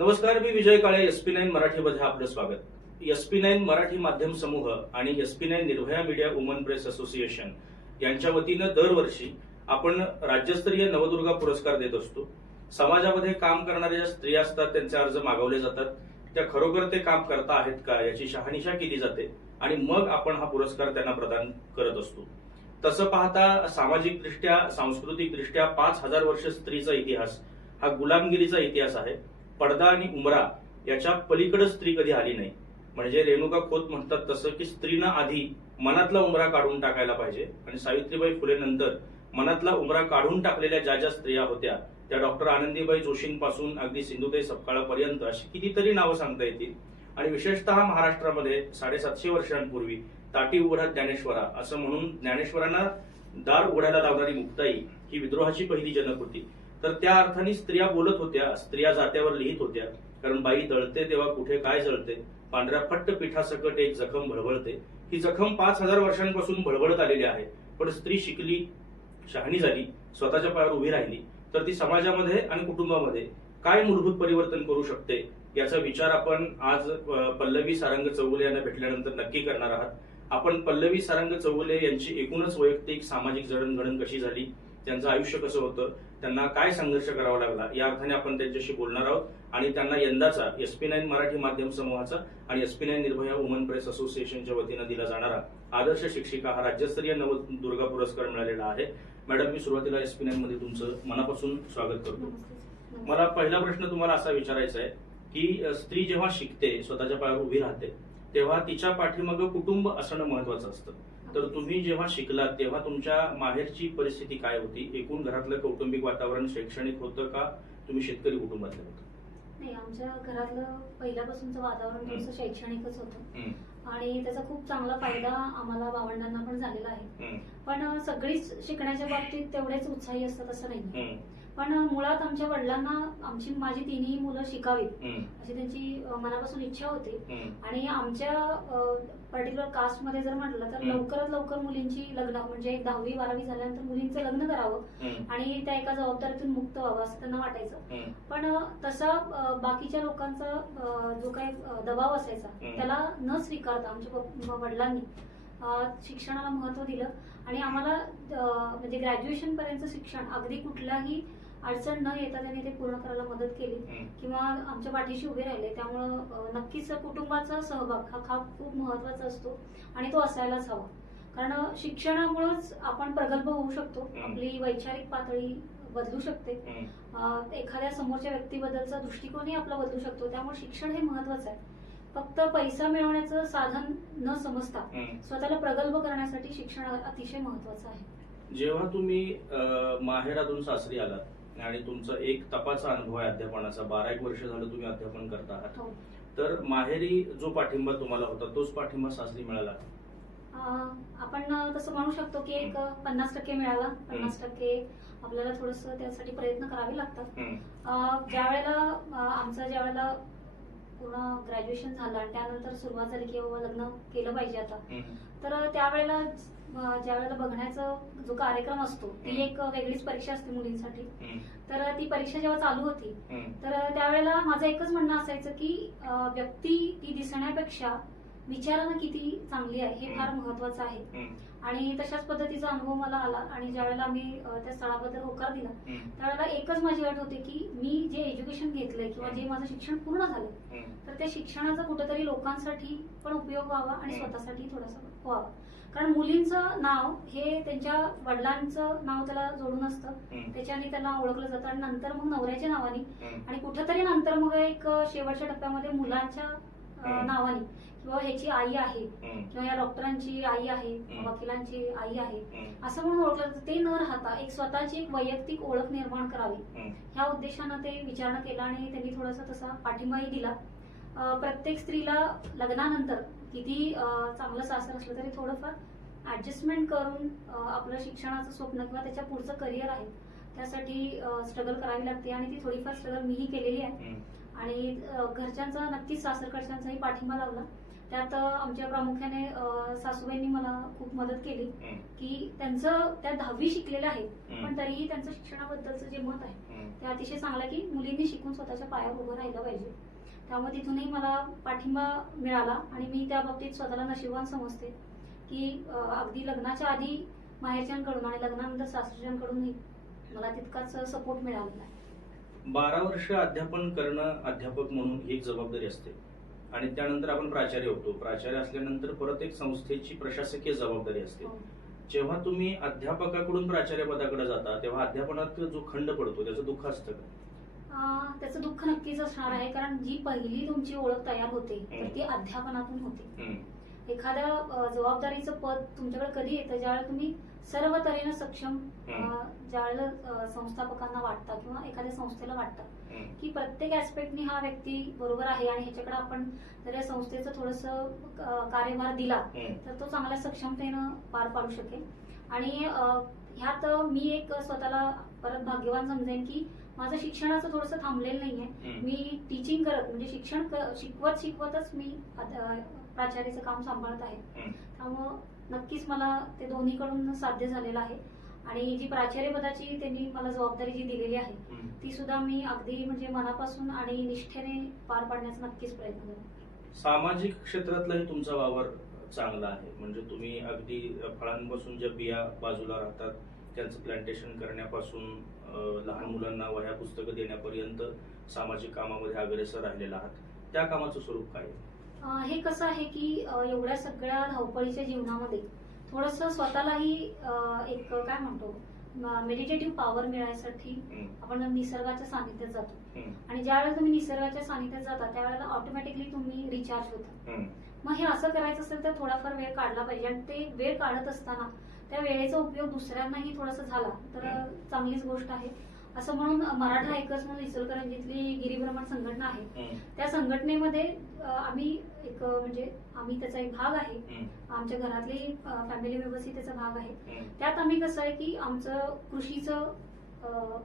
नमस्कार मी Vijay Kale S P nine मराठीमध्ये आपलं स्वागत. एस पी नाईन मराठी माध्यम समूह आणि S P nine Nirbhaya media woman press association यांच्या वतीनं दरवर्षी आपण राज्यस्तरीय नवदुर्गा पुरस्कार देत असतो. समाजामध्ये काम करणाऱ्या ज्या स्त्रिया असतात त्यांचे अर्ज मागवले जातात. त्या खरोखर ते काम करता आहेत का याची शहानिशा केली जाते आणि मग आपण हा पुरस्कार त्यांना प्रदान करत असतो. तसं पाहता सामाजिक दृष्ट्या सांस्कृतिक दृष्ट्या पाच हजार वर्ष स्त्रीचा इतिहास हा गुलामगिरीचा इतिहास आहे. पडदा आणि उमरा याच्या पलीकडे स्त्री कधी आली नाही. म्हणजे रेणुका खोत म्हणतात तसं की स्त्रीनं आधी मनातला उमरा काढून टाकायला पाहिजे. आणि सावित्रीबाई फुले नंतर मनातला उमरा काढून टाकलेल्या ज्या ज्या स्त्रिया होत्या त्या डॉक्टर आनंदीबाई जोशींपासून अगदी सिंधुताई सपकाळापर्यंत अशी कितीतरी नावं सांगता येतील. आणि विशेषतः महाराष्ट्रामध्ये साडेसातशे वर्षांपूर्वी ताटी उघडा ज्ञानेश्वरा असं म्हणून ज्ञानेश्वरांना दार उघडायला लावणारी मुक्ताई ही विद्रोहाची पहिली जनक होती. तर त्या अर्थाने स्त्रिया बोलत होत्या स्त्रिया जात्यावर लिहित होत्या. कारण बाई दळते तेव्हा कुठे काय जळते? पांढऱ्या फट्ट पिठासकट एक जखम भळबळते ही जखम पाच हजार वर्षांपासून भळबळत आलेली आहे. पण स्त्री शिकली शहाणी झाली स्वतःच्या पायावर उभी राहिली. तर ती समाजामध्ये आणि कुटुंबामध्ये काय मूलभूत परिवर्तन करू शकते? याचा विचार आपण आज पल्लवी सारंग चौगुले यांना भेटल्यानंतर नक्की करणार आहात. आपण पल्लवी सारंग चौगुले यांची एकूणच वैयक्तिक सामाजिक जडणघडण कशी झाली? त्यांचं आयुष्य कसं होतं त्यांना काय संघर्ष करावा लागला या अर्थाने आपण त्यांच्याशी बोलणार आहोत. आणि त्यांना यंदाचा एस पी नाईन मराठी माध्यम समूहाचा आणि S P nine Nirbhaya woman press असोसिएशनच्या वतीनं दिला जाणारा आदर्श शिक्षिका हा राज्यस्तरीय नवदुर्गा पुरस्कार मिळालेला आहे. मॅडम मी सुरुवातीला एस पी नाईन मध्ये तुमचं मनापासून स्वागत करतो. मला पहिला प्रश्न तुम्हाला असा विचारायचा आहे की स्त्री जेव्हा शिकते स्वतःच्या पायावर उभी राहते तेव्हा तिच्या पाठीमागं कुटुंब असणं महत्वाचं असतं. तर तुम्ही जेव्हा शिकलात तेव्हा तुमच्या माहेरची परिस्थिती काय होती? एकूण घरातलं कौटुंबिक वातावरण शैक्षणिक होतं का? तुम्ही शेतकरी कुटुंबातले होतं. नाही आमच्या घरातलं पहिल्यापासूनचं वातावरण. थोडंसं शैक्षणिकच होतं. आणि त्याचा खूप चांगला फायदा आम्हाला भावंडांना पण झालेला आहे. पण सगळीच शिकण्याच्या बाबतीत तेवढेच उत्साही असतात असं नाही पण मुळात आमच्या वडिलांना आमची माझी तिन्ही मुलं शिकावीत. अशी त्यांची मनापासून इच्छा होती. आणि आमच्या पर्टिक्युलर कास्टमध्ये जर म्हटलं तर. लवकरात लवकर मुलींची लग्न म्हणजे दहावी बारावी झाल्यानंतर मुलींचं लग्न करावं आणि त्या एका जबाबदारीतून मुक्त व्हावं असं त्यांना वाटायचं. पण तसा बाकीच्या लोकांचा जो काही दबाव असायचा. त्याला न स्वीकारता आमच्या वडिलांनी शिक्षणाला महत्त्व दिलं. आणि आम्हाला म्हणजे ग्रॅज्युएशन पर्यंत शिक्षण अगदी कुठलाही अडचण न येता त्यांनी ते पूर्ण करायला मदत केली. किंवा आमच्या पाठीशी उभे राहिले. त्यामुळं नक्कीच कुटुंबाचा सहभाग हा हा खूप महत्त्वाचा असतो आणि तो असायलाच हवा. कारण शिक्षणामुळंच आपण प्रगल्भ होऊ शकतो. आपली वैचारिक पातळी बदलू शकते. एखाद्या समोरच्या व्यक्तीबद्दलचा दृष्टिकोनही आपला बदलू शकतो. त्यामुळे शिक्षण हे महत्वाचं आहे. फक्त पैसा मिळवण्याचं साधन न समजता. स्वतःला प्रगल्भ करण्यासाठी शिक्षण अतिशय महत्वाचं आहे. जेव्हा तुम्ही माहेरातून सासरी आलात आणि तुमचा एक तपाचा अनुभव आहे अध्यापनाचा. बारा एक वर्ष झालं तुम्ही अध्यापन करता आहात. हो. तर माहेरी जो पाठिंबा तुम्हाला होता तोच पाठिंबा सासरी मिळाला? आपण तसं म्हणू शकतो की एक पन्नास टक्के मिळाला. पन्नास टक्के आपल्याला थोडस त्यासाठी प्रयत्न करावे लागतात. ज्या वेळेला आमचं ज्या वेळेला पूर्ण ग्रॅज्युएशन झालं आणि त्यानंतर सुरुवात झाली की बाबा लग्न केलं पाहिजे आता. तर त्यावेळेला ज्या वेळेला बघण्याचा जो कार्यक्रम असतो ती. एक वेगळीच परीक्षा असते मुलींसाठी. तर ती परीक्षा जेव्हा चालू होती तर त्यावेळेला माझं एकच म्हणणं असायचं की व्यक्ती ती दिसण्यापेक्षा विचारानं किती चांगली आहे हे फार महत्वाचं आहे. आणि तशाच पद्धतीचा अनुभव मला आला आणि ज्यावेळेला मी त्या स्थळाबद्दल होकार दिला त्यावेळेला एकच माझी अट होती की मी जे एज्युकेशन घेतलंय किंवा जे माझं शिक्षण पूर्ण झालं हम्म. तर त्या शिक्षणाचा कुठेतरी लोकांसाठी पण उपयोग व्हावा आणि. स्वतःसाठी थोडासा व्हावा. कारण मुलींचं नाव हे त्यांच्या वडिलांचं नाव त्याला जोडून असतं. त्याच्याने त्याला ओळखलं जातं आणि नंतर मग नवऱ्याच्या नावाने आणि कुठेतरी नंतर मग एक शेवटच्या टप्प्यामध्ये मुलांच्या. नावाने. किंवा ह्याची आई आहे किंवा या डॉक्टरांची आई आहे. वकिलांची आई आहे असं म्हणून ओळखलं ते न राहता एक स्वतःची एक वैयक्तिक ओळख निर्माण करावी. ह्या उद्देशानं ते विचारणा केला आणि त्यांनी थोडासा तसा पाठिंबाही दिला. प्रत्येक स्त्रीला लग्नानंतर किती चांगलं सासर असलं तरी थोडंफार ऍडजस्टमेंट करून आपलं शिक्षणाचं स्वप्न किंवा त्याच्या पुढचं करिअर आहे त्यासाठी स्ट्रगल करावी लागते आणि ती थोडीफार स्ट्रगल मीही केलेली आहे. आणि घरच्यांचा नक्कीच सासरकडच्यांचाही पाठिंबा लावला त्यात आमच्या प्रामुख्याने सासूबाईंनी मला खूप मदत केली की त्यांचं त्या दहावी शिकलेले आहेत हम्म. पण तरीही त्यांचं शिक्षणाबद्दलचं जे मत आहे. ते अतिशय चांगलं आहे की मुलींनी शिकून स्वतःच्या पायावर उभं राहिलं पाहिजे त्यामुळे तिथूनही मला पाठिंबा मिळाला आणि मी त्या बाबतीत स्वतःला नशिबान समजते की अगदी लग्नाच्या आधी माहेरच्यांकडून आणि लग्नानंतर सासरच्यांकडूनही मला तितकाच सपोर्ट मिळालेला आहे बारा वर्ष अध्यापन करणं अध्यापक म्हणून ही एक जबाबदारी असते. आणि त्यानंतर आपण प्राचार्य होतो. प्राचार्य असल्यानंतर परत एक संस्थेची प्रशासकीय जबाबदारी असते. हो. जेव्हा तुम्ही अध्यापकाकडून प्राचार्य पदाकडे जाता तेव्हा अध्यापनात जो खंड पडतो त्याचं दुःख असतं का? त्याचं दुःख नक्कीच असणार आहे. कारण जी पहिली तुमची ओळख तयार होते तर ती अध्यापनातून होते. एखाद्या जबाबदारीचं पद तुमच्याकडे कधी येतं ज्यावेळेला तुम्ही सर्व तऱ्हेनं सक्षम ज्यावेळेला संस्थापकांना वाटतं किंवा एखाद्या संस्थेला वाटतं हम्म, की प्रत्येक ऍस्पेक्टनी हा व्यक्ती बरोबर आहे आणि ह्याच्याकडे आपण जर या संस्थेचं थोडस कार्यभार दिला तर तो चांगल्या सक्षमतेनं पार पाडू शकेल. आणि ह्यात मी एक स्वतःला परत भाग्यवान समजेन की माझं शिक्षणाचं थोडंसं थांबलेलं नाहीये. मी टीचिंग करत म्हणजे शिक्षण शिकवत शिकवतच मी प्राचार्याचं काम सांभाळत आहे हम्म. त्यामुळं नक्कीच मला ते दोन्हीकडून साध्य झालेलं आहे आणि जी प्राचार्य पदाची त्यांनी मला जबाबदारी जी दिलेली आहे. ती सुद्धा मी अगदी म्हणजे मनापासून आणि निष्ठेने पार पाडण्याचा नक्कीच प्रयत्न करेन सामाजिक क्षेत्रातलाही तुमचा वावर चांगला आहे म्हणजे तुम्ही अगदी फळांपासून ज्या बिया बाजूला राहतात त्यांचं प्लांटेशन करण्यापासून लहान मुलांना वह्या पुस्तकं देण्यापर्यंत सामाजिक कामामध्ये अग्रेसर राहिलेला आहात त्या कामाचं स्वरूप काय आहे? हे कसं आहे की एवढ्या सगळ्या धावपळीच्या जीवनामध्ये थोडस स्वतःलाही एक काय म्हणतो मेडिटेटिव्ह पॉवर मिळायसाठी आपण निसर्गाच्या सानिध्यात जातो. आणि ज्यावेळेला तुम्ही निसर्गाच्या सानिध्यात जाता त्यावेळेला ऑटोमॅटिकली तुम्ही रिचार्ज होता. मग हे असं करायचं असेल तर थोडाफार वेळ काढला पाहिजे आणि ते वेळ काढत असताना त्या वेळेचा उपयोग दुसऱ्यांनाही थोडासा झाला तर. चांगलीच गोष्ट आहे. असं म्हणून मराठा ऐकच म्हणून इचलकरंजीतली गिरीभ्रमण संघटना आहे. त्या संघटनेमध्ये आम्ही एक म्हणजे आम्ही त्याचा एक भाग आहे. आमच्या घरातली फॅमिली मेंबर्सही त्याचा भाग आहे. त्यात आम्ही कसं आहे की आमचं कृषीचं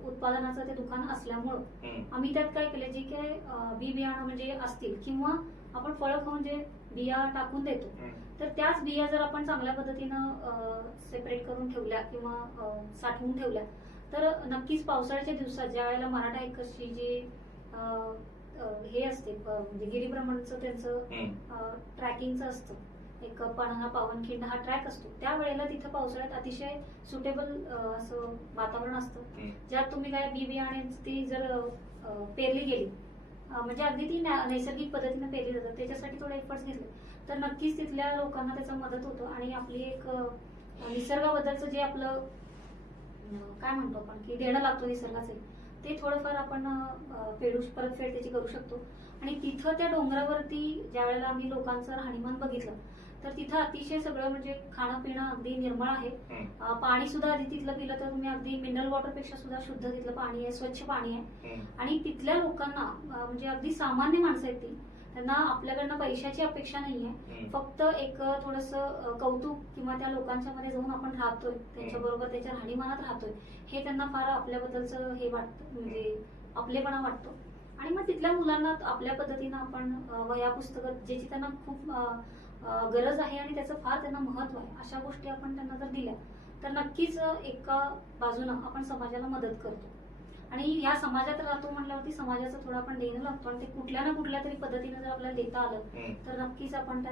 उत्पादनाचं ते दुकान असल्यामुळं आम्ही त्यात काय केलं जे काय बी बियाणं म्हणजे असतील किंवा आपण फळं खाऊन जे बिया टाकून देतो. तर त्याच बिया जर आपण चांगल्या पद्धतीनं सेपरेट करून ठेवल्या किंवा साठवून ठेवल्या तर नक्कीच पावसाळ्याच्या दिवसात ज्या वेळेला मराठा एकची जे हे असते म्हणजे गिरीभ्रमणचं त्यांचं ट्रॅकिंगचं असतं. एक पणा पावनखिंड हा ट्रॅक असतो. त्यावेळेला तिथं पावसाळ्यात अतिशय सुटेबल असं वातावरण असतं. ज्यात तुम्ही काय बी बियाणे ती जर पेरली गेली म्हणजे अगदी ती नैसर्गिक पद्धतीने पेरली जातात. त्याच्यासाठी थोडे एफर्ट्स घेतले. तर नक्कीच तिथल्या लोकांना त्याचा मदत होतो. आणि आपली एक निसर्गाबद्दलचं जे आपलं काय म्हणतो आपण की देणं लागतो निसर्गाचे. ते थोडंफार आपण फेडू परतफेड त्याची करू शकतो. आणि तिथं त्या डोंगरावरती ज्या वेळेला आम्ही लोकांचं राहणीमान बघितलं तर तिथं अतिशय सगळं म्हणजे खाणं पिणं अगदी निर्मळ आहे. पाणी सुद्धा आधी तिथलं पिलं तर तुम्ही अगदी मिनरल वॉटरपेक्षा सुद्धा शुद्ध तिथलं पाणी आहे स्वच्छ पाणी आहे. आणि तिथल्या लोकांना म्हणजे अगदी सामान्य माणसं आहेत ती त्यांना आपल्याकडनं पैशाची अपेक्षा नाहीये. फक्त एक थोडस कौतुक किंवा त्या लोकांच्या मध्ये जाऊन आपण राहतोय. त्यांच्याबरोबर त्याच्या राहणीमानात राहतोय. हे त्यांना फार आपल्याबद्दलचं हे वाटतं. म्हणजे आपलेपणा वाटतो. आणि मग तिथल्या मुलांना आपल्या पद्धतीनं आपण अ, वह्या पुस्तकं ज्याची त्यांना खूप गरज आहे आणि त्याचं फार त्यांना महत्त्व आहे अशा गोष्टी आपण त्यांना जर दिल्या तर नक्कीच एका बाजूनं आपण समाजाला मदत करतो. आणि ह्या समाजात राहतो म्हटल्यावरती समाजाचं थोडं आपण देणं लागतो आणि ते कुठल्या ना कुठल्या तरी पद्धतीने जर आपल्याला देता आलं. तर नक्कीच आपण त्या